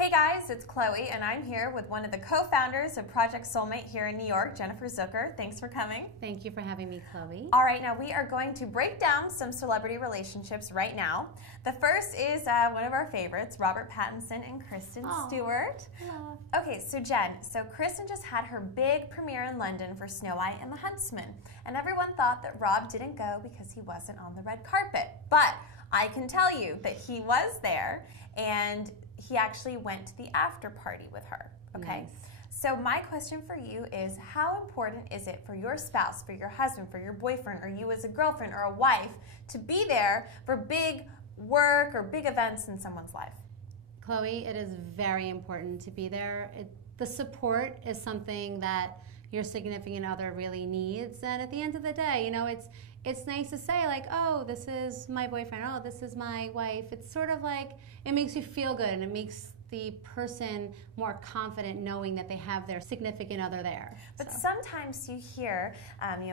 Hey guys, it's Chloe, and I'm here with one of the co-founders of Project Soulmate here in New York, Jennifer Zucher. Thanks for coming. Thank you for having me, Chloe. All right, now we are going to break down some celebrity relationships right now. The first is one of our favorites, Robert Pattinson and Kristen Stewart. Yeah. Okay, so Jen, Kristen just had her big premiere in London for Snow White and the Huntsman, and everyone thought that Rob didn't go because he wasn't on the red carpet. But I can tell you that he was there, and he actually went to the after party with her, okay? Nice. So my question for you is, how important is it for your spouse, for your husband, for your boyfriend, or you as a girlfriend or a wife to be there for big work or big events in someone's life? Chloe, it is very important to be there. The support is something that your significant other really needs, and at the end of the day, you know, it's nice to say like, oh, this is my boyfriend, oh, this is my wife. It's sort of like, it makes you feel good, and it makes the person more confident knowing that they have their significant other there. But sometimes you hear,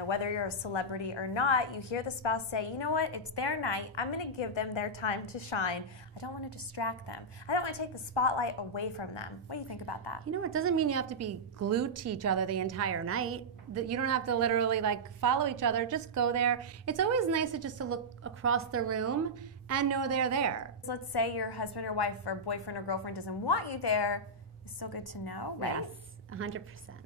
whether you're a celebrity or not, you hear the spouse say, you know what, it's their night, I'm going to give them their time to shine. I don't want to distract them. I don't want to take the spotlight away from them. What do you think about that? You know, it doesn't mean you have to be glued to each other the entire night. You don't have to literally like follow each other, just go there. It's always nice to look across the room and know they're there. Let's say your husband or wife or boyfriend or girlfriend doesn't want you there. It's still good to know, right? Yes, 100%.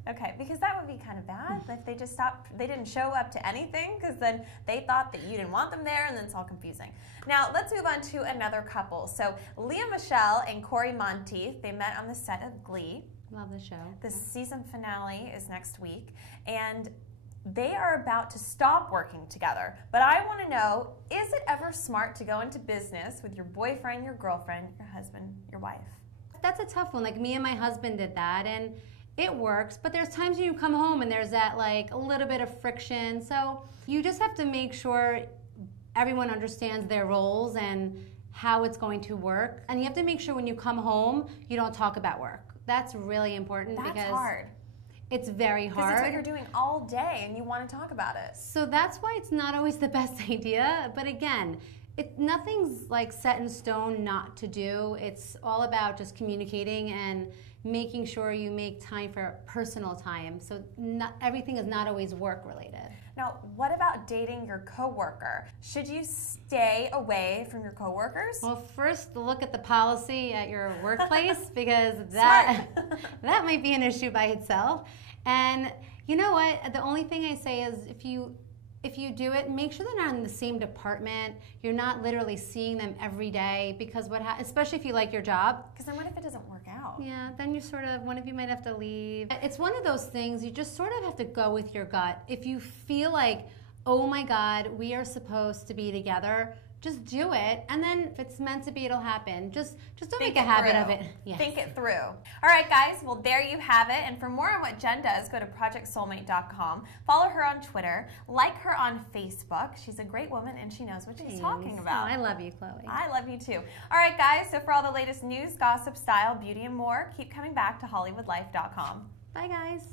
Okay, because that would be kind of bad if they just stopped, they didn't show up to anything, because then they thought that you didn't want them there, and then it's all confusing. Now, let's move on to another couple. So, Michele and Cory Monteith, they met on the set of Glee. Love the show. The season finale is next week, and they are about to stop working together. But I want to know, is it ever smart to go into business with your boyfriend, your girlfriend, your husband, your wife? That's a tough one. Like me and my husband did that, and it works, but there's times you come home and there's that like a little bit of friction. So you just have to make sure everyone understands their roles and how it's going to work. And you have to make sure when you come home, you don't talk about work. That's really important. That's hard. It's very hard. Because it's what you're doing all day and you want to talk about it. So that's why it's not always the best idea. But again, nothing's like set in stone not to do. It's all about just communicating and making sure you make time for personal time. So everything is not always work related. Now, what about dating your coworker? Should you stay away from your coworkers? Well, first look at the policy at your workplace, because that might be an issue by itself. And you know what? The only thing I say is if you do it, make sure they're not in the same department. You're not literally seeing them every day, because especially if you like your job. Because then what if it doesn't work out? Yeah, then one of you might have to leave. It's one of those things, you just sort of have to go with your gut. If you feel like, oh my God, we are supposed to be together, just do it, and then if it's meant to be, it'll happen. Just don't make a habit of it. Yes. Think it through. All right, guys, well, there you have it. And for more on what Jen does, go to projectsoulmate.com. Follow her on Twitter. Like her on Facebook. She's a great woman, and she knows what she's talking about. Oh, I love you, Chloe. I love you, too. All right, guys, so for all the latest news, gossip, style, beauty, and more, keep coming back to HollywoodLife.com. Bye, guys.